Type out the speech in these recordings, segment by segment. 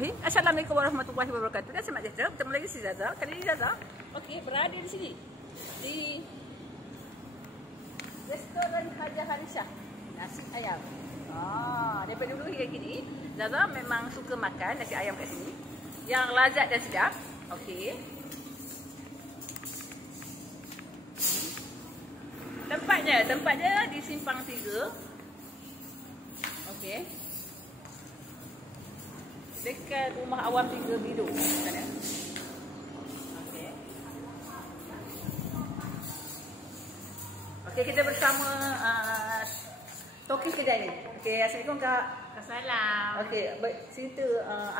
Bismillahirrahmanirrahim. Assalamualaikum warahmatullahi wabarakatuh. Dan selamat sejahtera. Bertemu lagi si Zaza. Kali ini Zaza berada di sini di restoran Haja Harishah nasi ayam. Daripada dulu hingga kini Zaza memang suka makan nasi ayam kat sini yang lazat dan sedap. Okey. Tempatnya di Simpang 3. Okey. Dekat rumah awam 3 Bido sana. Okey. Okey, kita bersama Toki kedai ni. Okey, assalamualaikum Kak. Assalam. Okey, cerita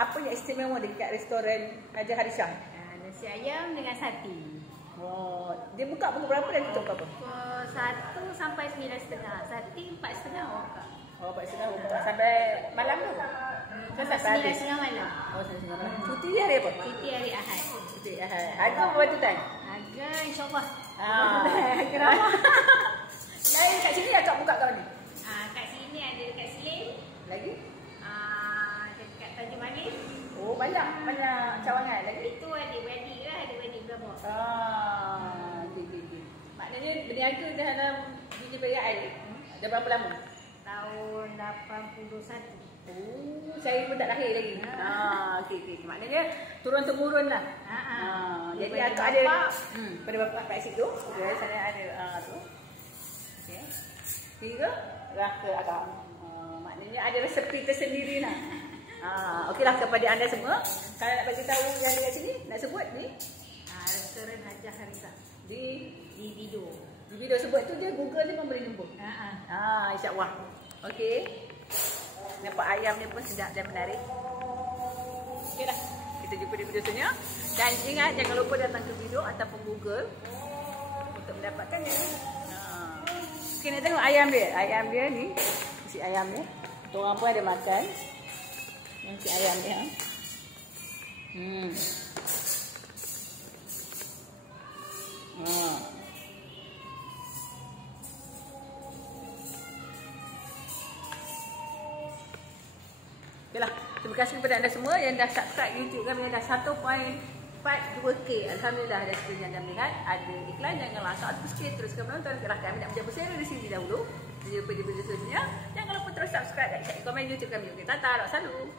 apa yang istimewa dekat restoran Haja Harishah? Nasi ayam dengan sati. Oh, dia buka pukul berapa dan tutup berapa? Pukul 1 sampai 9.30. Sati 4.30 buka. Oh, 4.30 buka sampai malam tu? Sampai 9.30 malam. Oh, 9.30 malam. Cuti dia hari apa? Cuti hari Ahad. Cuti Ahad. Harga berapa tu Tan? Harga insyaAllah. Kenapa? Lain kat sini akak buka kat mana? Kat sini ada dekat Slim. Lagi? Dekat Tanjung Manis. Oh, banyak cawangan lagi. Itu ada wedding lah, ada wedding berapa. Okay. Maknanya berniaga dalam dunia perayaan ni dah berapa lama? Tahun 81. Oh, saya pun tak lahir lagi. Okey. Maknanya turun-temurun lah. Jadi akak ada pada bapak kat situ. Okey, sana ada tu. Okey. Tiga raka akak. Maknanya ada resepi tersendiri lah. Okeylah kepada anda semua, kalau nak bagi tahu yang dekat sini, nak sebut ni Restoran Haja Harishah di Bido. Di video sebut tu dia Google dia memberi nombor. InsyaAllah. Okey. Nampak ayam ni pun sedap dan menarik. Okeylah. Kita jumpa di video seterusnya. Dan ingat jangan lupa datang ke video ataupun Google untuk mendapatkannya. Okey, nak tengok ayam dia. Ayam dia ni, si ayam dia. Orang pun ada makan. Yang si ayam dia. Okeylah, terima kasih kepada anda semua yang dah subscribe YouTube kami yang dah 1.42k. Alhamdulillah, ada sekali yang anda melihat ada iklan, janganlah satu sikit teruskan menonton. Okeylah, kami nak menjawab berseri di sini dahulu. Kita jumpa di video seterusnya. Jangan lupa terus subscribe dan share komen YouTube kami. Okey, tata, salam.